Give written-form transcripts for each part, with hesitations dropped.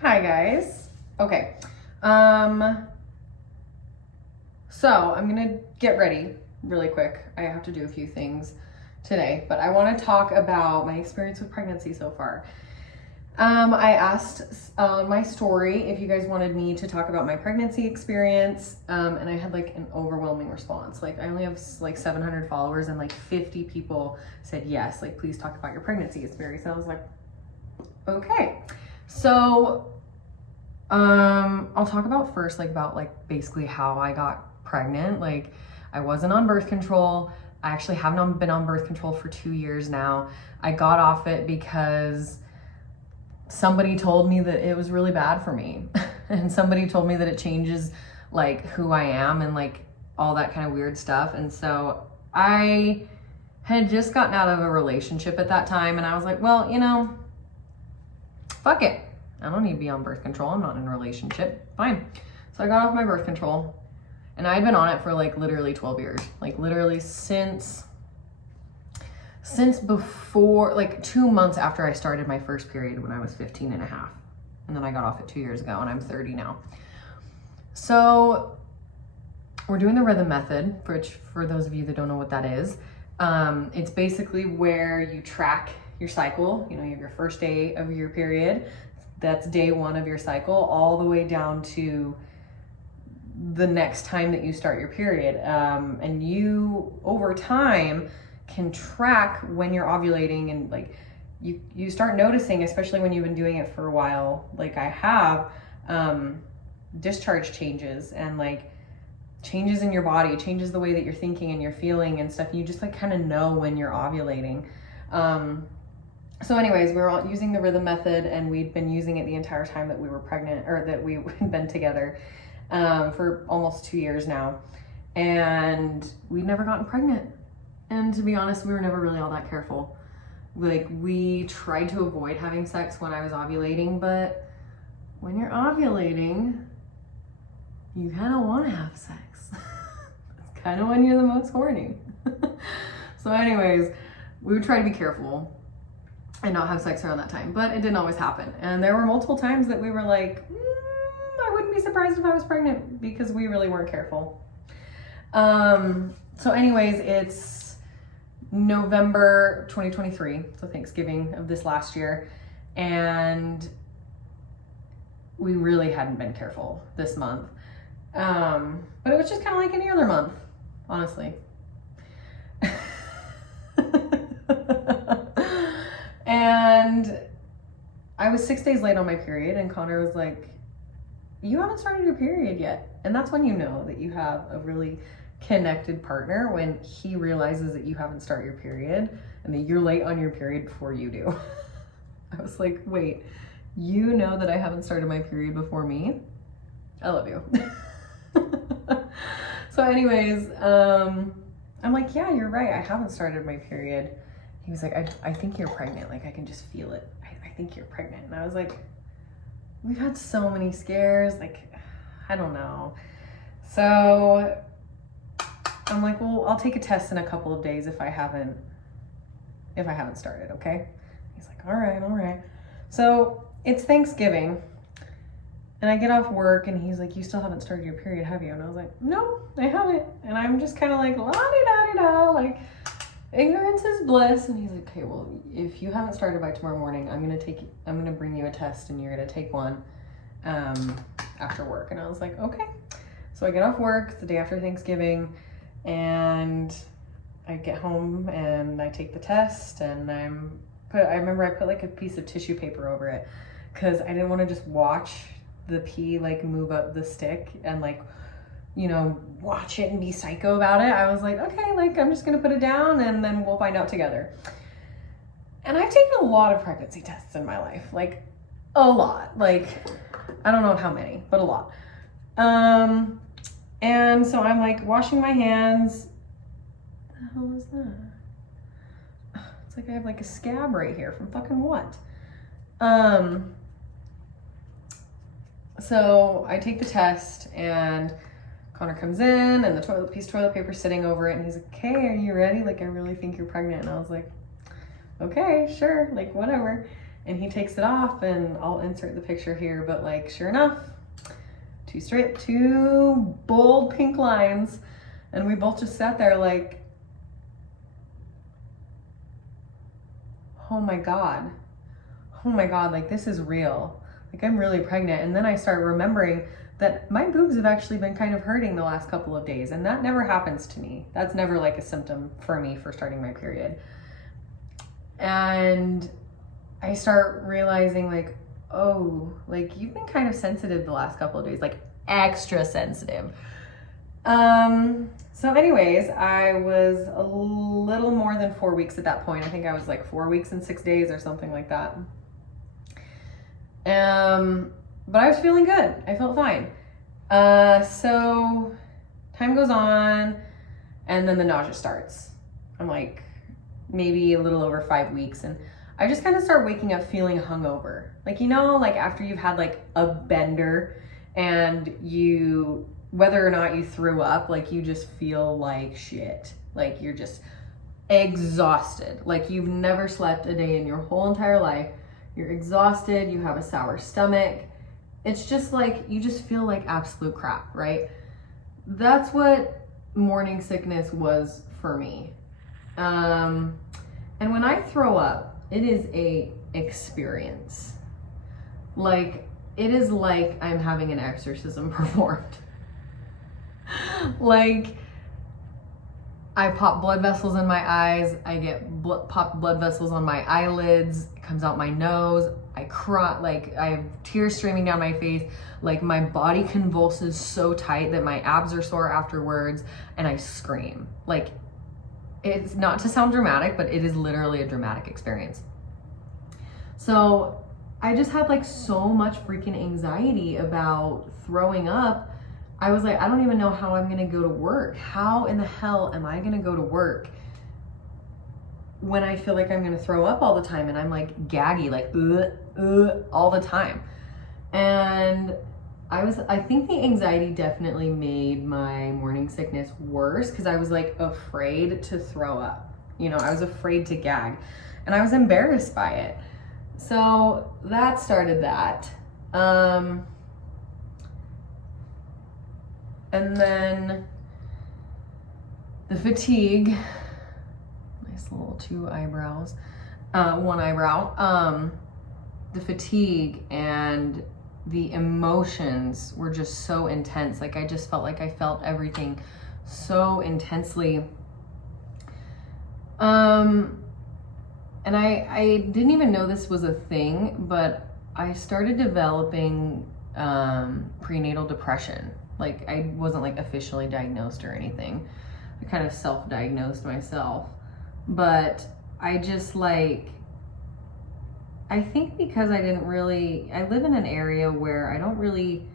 Hi guys. Okay. So I'm gonna get ready really quick. I have to do a few things today, but I want to talk about my experience with pregnancy so far. I asked on my story if you guys wanted me to talk about my pregnancy experience, and I had like an overwhelming response. Like I only have like 700 followers and like 50 people said yes, like please talk about your pregnancy experience. And I was like, okay. So I'll talk about first about basically how I got pregnant. Like I wasn't on birth control. I actually haven't been on birth control for 2 years now. I got off it because somebody told me that it was really bad for me. And somebody told me that it changes like who I am and like all that kind of weird stuff. And so I had just gotten out of a relationship at that time and I was like, well, you know, fuck it. I don't need to be on birth control. I'm not in a relationship. Fine. So I got off my birth control and I'd been on it for like literally 12 years. Like literally since before, like 2 months after I started my first period when I was 15 and a half. And then I got off it 2 years ago and I'm 30 now. So we're doing the rhythm method, which for those of you that don't know what that is, it's basically where you track your cycle. You know, you have your first day of your period. That's day 1 of your cycle, all the way down to the next time that you start your period. And you, over time, can track when you're ovulating, and like you start noticing, especially when you've been doing it for a while, like I have, discharge changes and like changes in your body, changes the way that you're thinking and you're feeling and stuff. You just like kind of know when you're ovulating. So anyways, we were all using the rhythm method and we'd been using it the entire time that we were pregnant, or that we had been together, for almost 2 years now. And we'd never gotten pregnant. And to be honest, we were never really all that careful. Like we tried to avoid having sex when I was ovulating, but when you're ovulating, you kind of want to have sex. It's kind of when you're the most horny. So anyways, we would try to be careful and not have sex around that time, but it didn't always happen. And there were multiple times that we were like, I wouldn't be surprised if I was pregnant, because we really weren't careful. So anyways, it's November 2023, so Thanksgiving of this last year, and we really hadn't been careful this month. But it was just kind of like any other month, honestly. And I was 6 days late on my period, and Connor was like, you haven't started your period yet. And that's when you know that you have a really connected partner, when he realizes that you haven't started your period and that you're late on your period before you do. I was like, wait, you know that I haven't started my period before me? I love you. So anyways, I'm like, yeah, you're right, I haven't started my period. He was like, I think you're pregnant. Like I can just feel it. I think you're pregnant. And I was like, we've had so many scares, like, I don't know. So I'm like, well, I'll take a test in a couple of days if I haven't started, okay? He's like, all right. So it's Thanksgiving and I get off work and he's like, you still haven't started your period, have you? And I was like, no, I haven't. And I'm just kind of like, la-di-da-di-da, like ignorance is bliss. And he's like, okay, well, if you haven't started by tomorrow morning, I'm gonna bring you a test and you're gonna take one after work. And I was like, okay. So I get off work the day after Thanksgiving, and I get home and I take the test, and I remember I put like a piece of tissue paper over it because I didn't want to just watch the pee like move up the stick and like, you know, watch it and be psycho about it. I was like, okay, like I'm just gonna put it down and then we'll find out together. And I've taken a lot of pregnancy tests in my life, like a lot, like I don't know how many, but a lot. And so I'm like washing my hands. What the hell is that? It's like I have like a scab right here from fucking what? So I take the test and Connor comes in and the piece of toilet paper sitting over it, and he's like, okay, are you ready? Like, I really think you're pregnant. And I was like, okay, sure, like whatever. And he takes it off, and I'll insert the picture here, but like, sure enough, two bold pink lines. And we both just sat there like, oh my God, like this is real. Like I'm really pregnant. And then I start remembering that my boobs have actually been kind of hurting the last couple of days, and that never happens to me. That's never like a symptom for me for starting my period. And I start realizing like, oh, like you've been kind of sensitive the last couple of days, like extra sensitive. So anyways, I was a little more than 4 weeks at that point. I think I was like 4 weeks and 6 days or something like that. But I was feeling good. I felt fine. So time goes on, and then the nausea starts. I'm like maybe a little over 5 weeks, and I just kind of start waking up feeling hungover. Like, you know, like after you've had like a bender and you, whether or not you threw up, like you just feel like shit. Like you're just exhausted. Like you've never slept a day in your whole entire life. You're exhausted. You have a sour stomach. It's just like, you just feel like absolute crap, right? That's what morning sickness was for me. And when I throw up, it is a experience. Like, it is like I'm having an exorcism performed. Like, I pop blood vessels in my eyes. I get popped blood vessels on my eyelids. It comes out my nose. I cry, like I have tears streaming down my face. Like my body convulses so tight that my abs are sore afterwards, and I scream. Like, it's not to sound dramatic, but it is literally a dramatic experience. So I just had like so much freaking anxiety about throwing up. I was like, I don't even know how I'm gonna go to work. How in the hell am I gonna go to work when I feel like I'm gonna throw up all the time, and I'm like gaggy, like all the time. And I think the anxiety definitely made my morning sickness worse, because I was like afraid to throw up. You know, I was afraid to gag, and I was embarrassed by it. So that started that. And then the fatigue, nice little two eyebrows, one eyebrow, the fatigue and the emotions were just so intense. Like I just felt like I felt everything so intensely. And I didn't even know this was a thing, but I started developing prenatal depression. Like I wasn't like officially diagnosed or anything. I kind of self-diagnosed myself, but I just like, I think because I live in an area where I don't really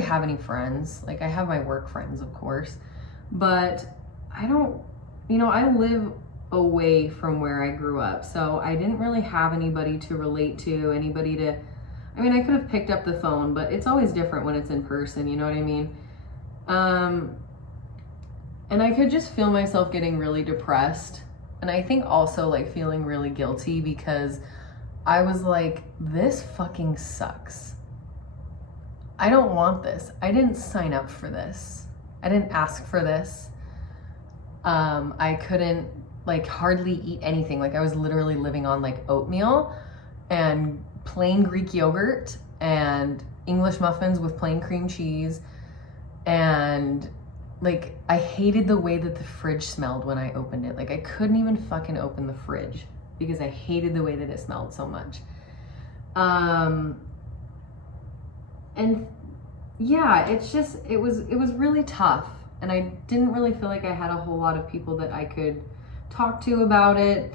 have any friends. Like I have my work friends, of course, but I don't, I live away from where I grew up. So I didn't really have anybody to relate to, I could have picked up the phone, but it's always different when it's in person, you know what I mean? And I could just feel myself getting really depressed. And I think also like feeling really guilty, because I was like, this fucking sucks. I don't want this. I didn't sign up for this. I didn't ask for this. I couldn't like hardly eat anything. Like I was literally living on like oatmeal and plain Greek yogurt and English muffins with plain cream cheese. And like, I hated the way that the fridge smelled when I opened it. Like I couldn't even fucking open the fridge because I hated the way that it smelled so much. And yeah, it was really tough. And I didn't really feel like I had a whole lot of people that I could talk to about it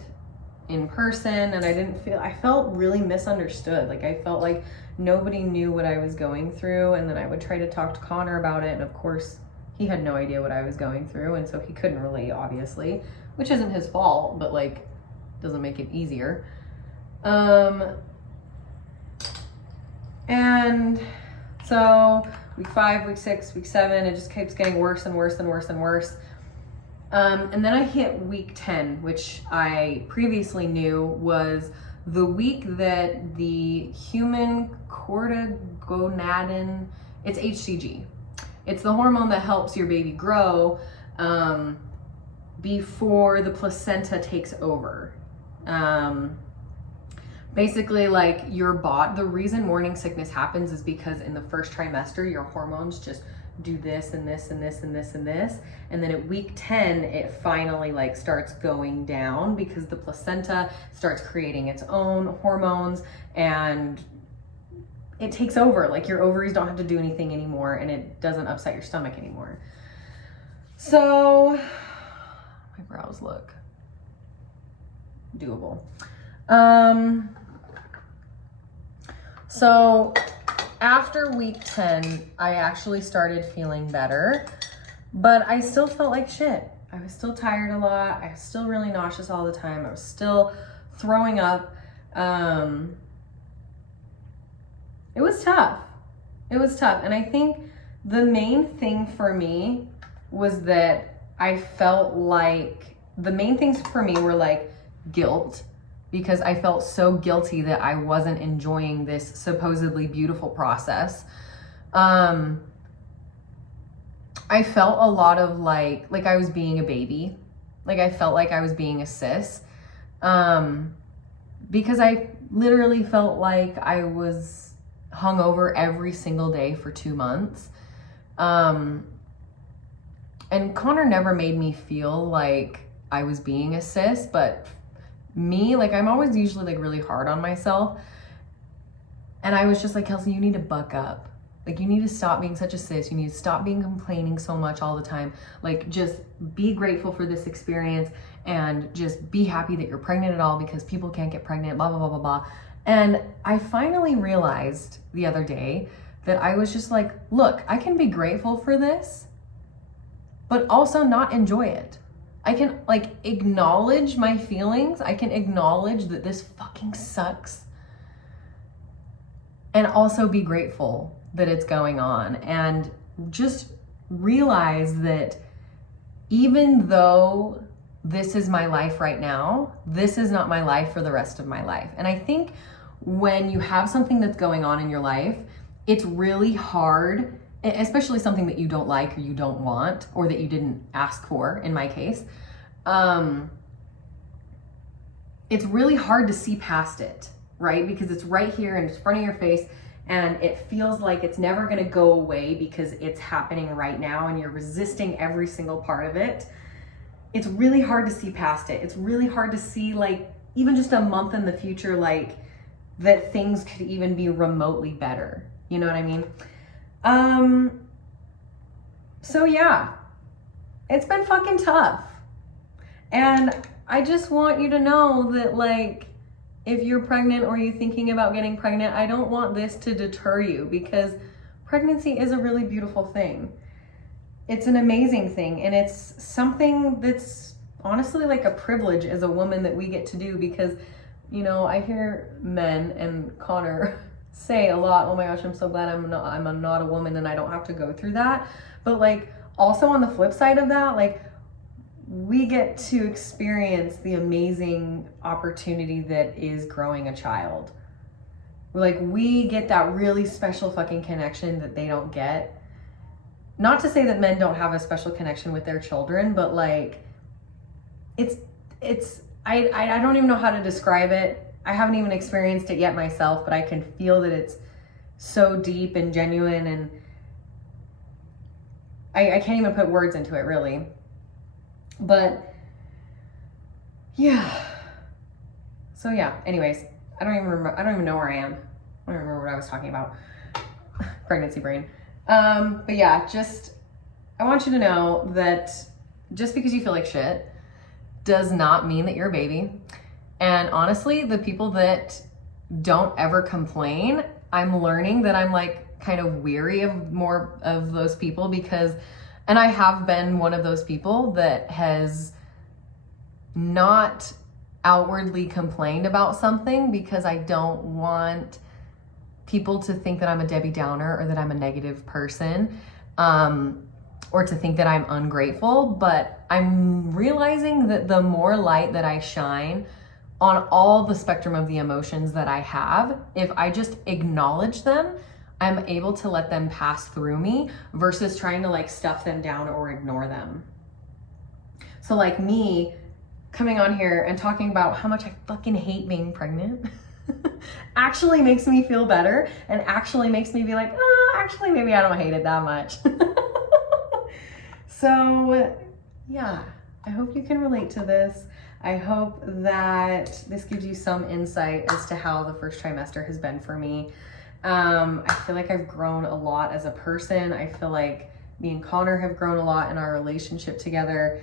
in person. And I felt really misunderstood. Like I felt like nobody knew what I was going through. And then I would try to talk to Connor about it. And of course he had no idea what I was going through. And so he couldn't relate, obviously, which isn't his fault, but like, doesn't make it easier. And so week 5, week 6, week 7, it just keeps getting worse and worse and worse and worse. And then I hit week 10, which I previously knew was the week that the human corticogonadin, it's HCG. It's the hormone that helps your baby grow before the placenta takes over. Basically, like your the reason morning sickness happens is because in the first trimester, your hormones just do this and this and this and this and this. And then at week 10, it finally like starts going down because the placenta starts creating its own hormones and it takes over. Like your ovaries don't have to do anything anymore and it doesn't upset your stomach anymore. So my brows look doable. So after week 10, I actually started feeling better, but I still felt like shit. I was still tired a lot. I was still really nauseous all the time. I was still throwing up. It was tough. It was tough. And I think the main thing for me was that I felt like the main things for me were like guilt, because I felt so guilty that I wasn't enjoying this supposedly beautiful process. I felt a lot of like I was being a baby. Like I felt like I was being a sis. Because I literally felt like I was hungover every single day for 2 months. And Connor never made me feel like I was being a sis, but me, like I'm always usually like really hard on myself. And I was just like, Kelsey, you need to buck up. Like you need to stop being such a sis. You need to stop being complaining so much all the time. Like just be grateful for this experience and just be happy that you're pregnant at all, because people can't get pregnant, blah, blah, blah, blah, blah. And I finally realized the other day that I was just like, look, I can be grateful for this, but also not enjoy it. I can like acknowledge my feelings. I can acknowledge that this fucking sucks. And also be grateful that it's going on. And just realize that even though this is my life right now, this is not my life for the rest of my life. And I think when you have something that's going on in your life, it's really hard, especially something that you don't like or you don't want or that you didn't ask for, in my case. It's really hard to see past it, right? Because it's right here in front of your face and it feels like it's never going to go away because it's happening right now and you're resisting every single part of it. It's really hard to see past it. It's really hard to see like even just a month in the future, like that things could even be remotely better. You know what I mean? So yeah, it's been fucking tough. And I just want you to know that like, if you're pregnant or you're thinking about getting pregnant, I don't want this to deter you, because pregnancy is a really beautiful thing. It's an amazing thing. And it's something that's honestly like a privilege as a woman that we get to do, because, you know, I hear men and Connor say a lot, oh my gosh, I'm so glad I'm not a woman and I don't have to go through that. But like also on the flip side of that, like we get to experience the amazing opportunity that is growing a child. Like we get that really special fucking connection that they don't get. Not to say that men don't have a special connection with their children, but like I don't even know how to describe it. I haven't even experienced it yet myself, but I can feel that it's so deep and genuine, and I can't even put words into it really. But yeah. So yeah, anyways, I don't even know where I am. I don't remember what I was talking about. Pregnancy brain. But yeah, I want you to know that just because you feel like shit does not mean that you're a baby. And honestly, the people that don't ever complain, I'm learning that I'm like kind of weary of more of those people, because, and I have been one of those people that has not outwardly complained about something because I don't want people to think that I'm a Debbie Downer or that I'm a negative person, or to think that I'm ungrateful. But I'm realizing that the more light that I shine on all the spectrum of the emotions that I have, if I just acknowledge them, I'm able to let them pass through me versus trying to like stuff them down or ignore them. So like me coming on here and talking about how much I fucking hate being pregnant actually makes me feel better and actually makes me be like, oh, actually maybe I don't hate it that much. So yeah, I hope you can relate to this. I hope that this gives you some insight as to how the first trimester has been for me. I feel like I've grown a lot as a person. I feel like me and Connor have grown a lot in our relationship together.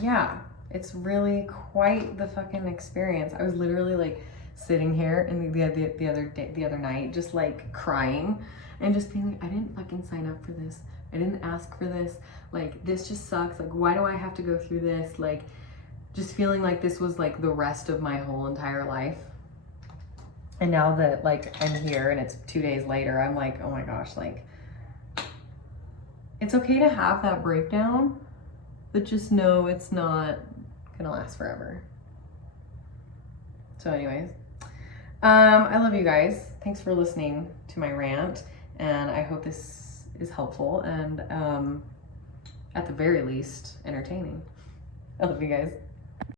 Yeah, it's really quite the fucking experience. I was literally like sitting here in the other night, just like crying and just being like, I didn't fucking sign up for this. I didn't ask for this. Like, this just sucks. Like, why do I have to go through this? Like, just feeling like this was like the rest of my whole entire life. And now that like I'm here and it's 2 days later, I'm like, oh my gosh, like, it's okay to have that breakdown, but just know it's not gonna last forever. So anyways, I love you guys. Thanks for listening to my rant, and I hope this is helpful and at the very least entertaining. I love you guys.